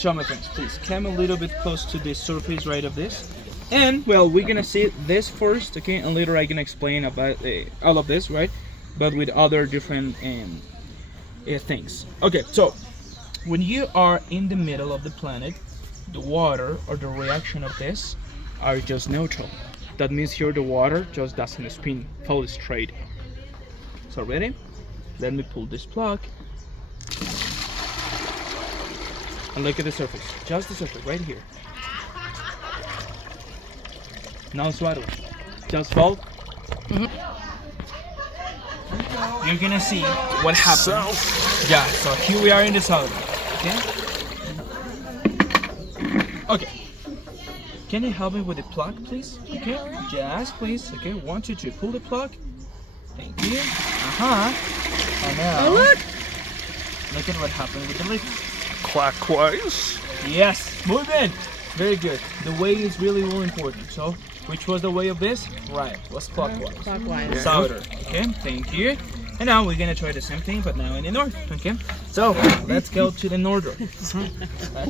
Show my friends, please. Come a little bit close to the surface right of this. And, well, we're gonna see this first, okay? And later I can explain about all of this, right? But with other different things. Okay, so when you are in the middle of the planet, the water or the reaction of this are just neutral. That means here the water just doesn't spin, fall straight. So ready? Let me pull this plug. And look at the surface, just the surface, right here. No swaddle, just fall. You're gonna see what happens. Yeah, so here we are in the south. Okay? Okay. Can you help me with the plug, please? Okay, yes, please. Okay, 1, 2, 3. Pull the plug. Thank you. And now, Oh, look! Look at what happened with the lid. Clockwise. Yes, move in. Very good. The way is really, really important. So, which was the way of this? Right, was clockwise. Clockwise. Yeah. Southern. Okay, thank you. And now we're gonna try the same thing, but now in the north. Okay, so let's go to the northern. Let's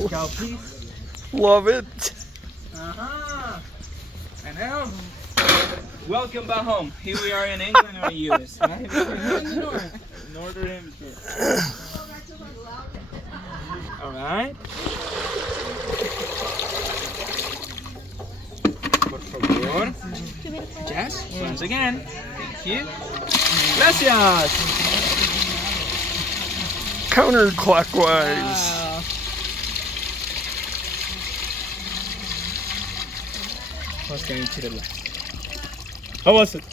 go, please. Love it. And now, welcome back home. Here we are in England or US, right? Northern Hemisphere. All right. Por favor. Yes, once again. Thank you. Gracias. Counterclockwise. Wow. Let's go to the left. How was it?